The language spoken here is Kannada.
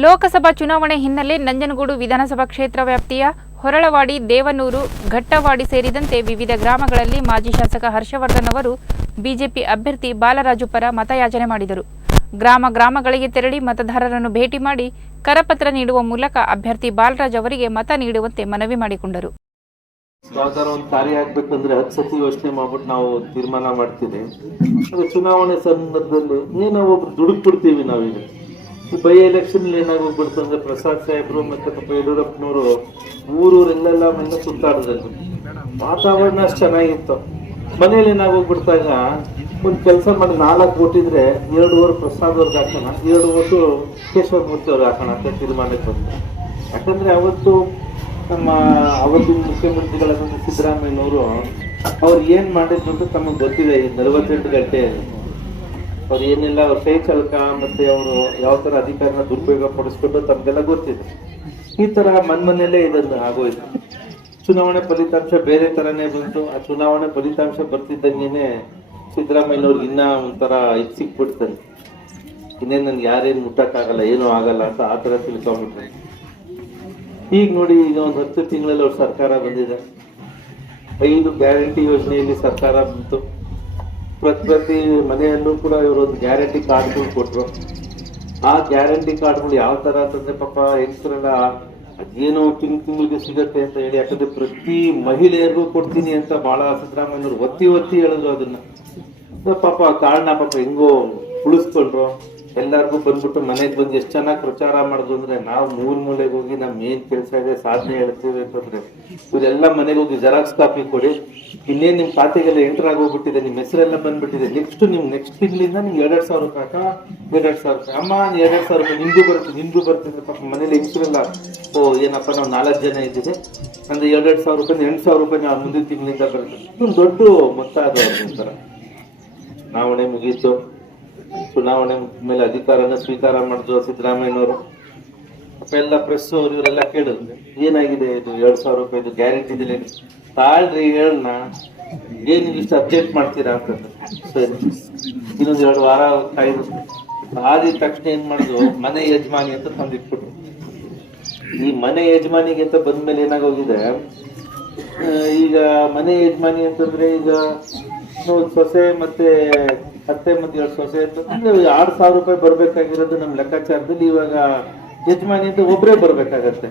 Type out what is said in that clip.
ಲೋಕಸಭಾ ಚುನಾವಣೆ ಹಿನ್ನೆಲೆ ನಂಜನಗೂಡು ವಿಧಾನಸಭಾ ಕ್ಷೇತ್ರ ವ್ಯಾಪ್ತಿಯ ಹೊರಳವಾಡಿ ದೇವನೂರು, ಘಟ್ಟವಾಡಿ ಸೇರಿದಂತೆ ವಿವಿಧ ಗ್ರಾಮಗಳಲ್ಲಿ ಮಾಜಿ ಶಾಸಕ ಹರ್ಷವರ್ಧನ್ ಅವರು ಬಿಜೆಪಿ ಅಭ್ಯರ್ಥಿ ಬಾಲರಾಜು ಪರ ಮತಯಾಚನೆ ಮಾಡಿದರು. ಗ್ರಾಮ ಗ್ರಾಮಗಳಿಗೆ ತೆರಳಿ ಮತದಾರರನ್ನು ಭೇಟಿ ಮಾಡಿ ಕರಪತ್ರ ನೀಡುವ ಮೂಲಕ ಅಭ್ಯರ್ಥಿ ಬಾಲರಾಜ್ ಅವರಿಗೆ ಮತ ನೀಡುವಂತೆ ಮನವಿ ಮಾಡಿಕೊಂಡರು. ಯಾವ್ದಾರ ಒಂದು ಕಾರ್ಯ ಆಗ್ಬೇಕಂದ್ರೆ ಸತಿ ಯೋಚನೆ ಮಾಡ್ಬಿಟ್ಟು ನಾವು ತೀರ್ಮಾನ ಮಾಡ್ತೀವಿ. ಚುನಾವಣೆ ಸಂದರ್ಭದಲ್ಲಿ ಏನೋ ಒಬ್ರು ದುಡುಕ್ಬಿಡ್ತೀವಿ ನಾವೀಗ. ಬೈ ಎಲೆಕ್ಷನ್ ಏನಾಗೋಗ್ಬಿಡ್ತು ಅಂದ್ರೆ ಪ್ರಸಾದ್ ಸಾಹೇಬ್ರು ಮತ್ತೆ ಪಾಪ ಯಡಿಯೂರಪ್ಪನವರು ಊರೂರೆಲ್ಲೆಲ್ಲ ಮನೆ ಸುತ್ತಾಡದಲ್ಲಿ ವಾತಾವರಣ ಅಷ್ಟು ಚೆನ್ನಾಗಿತ್ತು. ಮನೇಲಿ ಏನಾಗೋಗ್ಬಿಡ್ತಾಗ ಒಂದು ಕೆಲಸ ಮಾಡಿ ನಾಲ್ಕು ಕೊಟ್ಟಿದ್ರೆ ಎರಡು ಓವರ್ ಪ್ರಸಾದ್ ಅವ್ರಿಗೆ ಹಾಕೋಣ, ಎರಡು ಓಟು ಕೇಶವ ಮೂರ್ತಿ ಅವ್ರಿಗೆ ಹಾಕೋಣ ಅಂತ ತೀರ್ಮಾನಕ್ಕೆ ಬಂತು ಯಾಕಂದ್ರೆ ಅವತ್ತು ನಮ್ಮ ಅವತ್ತಿನ ಮುಖ್ಯಮಂತ್ರಿಗಳಾದ ಸಿದ್ದರಾಮಯ್ಯನವರು ಅವ್ರು ಏನು ಮಾಡಿದ್ರು ಅಂತ ತಮಗೆ ಗೊತ್ತಿದೆ ನಲವತ್ತೆಂಟು ಗಂಟೆಯಲ್ಲಿ. ಅವ್ರು ಏನೆಲ್ಲ, ಅವ್ರ ಕೈ ಚಲಕ ಮತ್ತೆ ಅವರು ಯಾವ ತರ ಅಧಿಕಾರನ ದುರುಪಯೋಗ ಪಡಿಸ್ಕೊಂಡು ತಮ್ಗೆಲ್ಲ ಗೊತ್ತಿದೆ. ಈ ತರ ಮನ್ಮನೆಯಲ್ಲೇ ಇದನ್ನು ಆಗೋಯ್ತು. ಚುನಾವಣೆ ಫಲಿತಾಂಶ ಬೇರೆ ತರನೇ ಬಂತು. ಆ ಚುನಾವಣೆ ಫಲಿತಾಂಶ ಬರ್ತಿದ್ದಂಗೆನೆ ಸಿದ್ದರಾಮಯ್ಯನವ್ರಿಗೆ ಇನ್ನ ಒಂಥರ ಇದು ಸಿಕ್ಬಿಡ್ತಾನೆ ಇನ್ನೇನು ನನ್ಗೆ ಯಾರೇನು ಮುಟ್ಟಕ್ಕಾಗಲ್ಲ, ಏನೂ ಆಗಲ್ಲ ಅಂತ ಆ ಥರ ತಿಳ್ಕೊಂಬಿಟ್ರೆ ಈಗ ನೋಡಿ, ಈಗ ಒಂದು ಹತ್ತು ತಿಂಗಳಲ್ಲಿ ಅವ್ರ ಸರ್ಕಾರ ಬಂದಿದೆ. ಐದು ಗ್ಯಾರಂಟಿ ಯೋಜನೆಯಲ್ಲಿ ಸರ್ಕಾರ ಬಂತು. ಪ್ರತಿ ಪ್ರತಿ ಮನೆಯಲ್ಲೂ ಕೂಡ ಇವರು ಒಂದು ಗ್ಯಾರಂಟಿ ಕಾರ್ಡ್ಗಳು ಕೊಟ್ಟರು ಆ ಗ್ಯಾರಂಟಿ ಕಾರ್ಡ್ಗಳು ಯಾವ ಥರ ಅಂತಂದರೆ ಪಾಪ ಹೆಂಗಸರೆಲ್ಲ ಅದೇನೋ ತಿಂಗ್ ತಿಂಗಳಿಗೆ ಸಿಗತ್ತೆ ಅಂತ ಹೇಳಿ, ಯಾಕಂದರೆ ಪ್ರತಿ ಮಹಿಳೆಯರಿಗೂ ಕೊಡ್ತೀನಿ ಅಂತ ಭಾಳ ಸಿದ್ದರಾಮಯ್ಯವರು ಒತ್ತಿ ಒತ್ತಿ ಹೇಳಿದ್ರು ಅದನ್ನ. ಅದು ಪಾಪ ಕಾರಣ ಪಾಪ ಹೆಂಗೋ ಉಳಿಸ್ಕೊಂಡ್ರು. ಎಲ್ಲಾರ್ಗೂ ಬಂದ್ಬಿಟ್ಟು ಮನೆಗೆ ಬಂದು ಎಷ್ಟು ಚೆನ್ನಾಗಿ ಪ್ರಚಾರ ಮಾಡೋದು ಅಂದ್ರೆ ನಾವು ಮೂಲ ಮೂಲೆಗೆ ಹೋಗಿ ನಮ್ ಏನ್ ಕೆಲಸ ಇದೆ, ಸಾಧನೆ ಹೇಳ್ತೀವಿ ಅಂತಂದ್ರೆ ಇವರೆಲ್ಲ ಮನೆಗೆ ಹೋಗಿ ಜೆರಾಕ್ಸ್ ಕಾಪಿ ಕೊಡಿ. ಇನ್ನೇನು ನಿಮ್ಮ ಖಾತೆಗೆಲ್ಲ ಎಂಟರ್ ಆಗೋಗ್ಬಿಟ್ಟಿದೆ, ನಿಮ್ ಹೆಸರೆಲ್ಲ ಬಂದ್ಬಿಟ್ಟಿದೆ. ನೆಕ್ಸ್ಟ್ ನಿಮ್ ನೆಕ್ಸ್ಟ್ ತಿಂಗಳಿಂದ ನಿಮ್ಗೆ ಎರಡೆರಡು ಸಾವಿರ ಅಕ್ಕ ಎರಡೆರಡು ಸಾವಿರ ರೂಪಾಯಿ. ಅಮ್ಮ ಎರಡೆರಡು ಸಾವಿರ ರೂಪಾಯಿ ನಿಮ್ದು ಬರುತ್ತೆ ನಿಮ್ದು ಬರುತ್ತೆ ಪಾಪ ಮನೇಲಿ ಹೆಂಗಸರೆಲ್ಲ, ಓ, ಏನಪ್ಪ, ನಾವು ನಾಲ್ಕು ಜನ ಇದ್ದೀವಿ. ಅಂದ್ರೆ ಎರಡೆರಡು ಸಾವಿರ ರೂಪಾಯಿ, ಎಂಟು ಸಾವಿರ ರೂಪಾಯಿ ನಾವು ಮುಂದಿನ ತಿಂಗಳಿಂದ ಬರುತ್ತೆ. ಇದೊಂದು ದೊಡ್ಡ ಮೊತ್ತ ಅದು ಒಂಥರ. ನಾವಣೆ ಮುಗೀತು. ಚುನಾವಣೆ ಮೇಲೆ ಅಧಿಕಾರನ ಸ್ವೀಕಾರ ಮಾಡಿದ್ರು ಸಿದ್ದರಾಮಯ್ಯನವರು. ಎಲ್ಲ ಪ್ರೆಸ್ ಅವ್ರು ಇವರೆಲ್ಲ ಕೇಳಿದ್ರು, ಏನಾಗಿದೆ ಇದು ಎರಡ್ ಸಾವಿರ ರೂಪಾಯಿ ಗ್ಯಾರಂಟಿ ಇದೆ? ತಾಳ್ರಿ ಹೇಳ್ನ, ಏನು ಇಷ್ಟು ಅಬ್ಜೆಕ್ಟ್ ಮಾಡ್ತೀರಾ ಅಂತಂದ್ರೆ ಸರಿ, ಇನ್ನೊಂದು ಎರಡು ವಾರ ಕಾಯ್ದು. ಆದಿದ ತಕ್ಷಣ ಏನ್ ಮಾಡಿದ್ರು, ಮನೆ ಯಜಮಾನಿ ಅಂತ ತಂದಿಟ್ಬಿಟ್ರು. ಈ ಮನೆ ಯಜಮಾನಿಗೆ ಅಂತ ಬಂದ್ಮೇಲೆ ಏನಾಗೋಗಿದೆ ಈಗ ಮನೆ ಯಜಮಾನಿ ಅಂತಂದ್ರೆ ಈಗ ಸೊಸೆ ಮತ್ತೆ ಅತ್ತೆ ಮತ್ತೆ ಎರಡು ಸೊಸೆ ಅಂತಂದ್ರೆ ಆರು ಸಾವಿರ ರೂಪಾಯಿ ಬರ್ಬೇಕಾಗಿರೋದು ನಮ್ಮ ಲೆಕ್ಕಾಚಾರದಲ್ಲಿ. ಇವಾಗ ಯಜಮಾನಿ ಅಂತ ಒಬ್ಬರೇ ಬರ್ಬೇಕಾಗತ್ತೆ.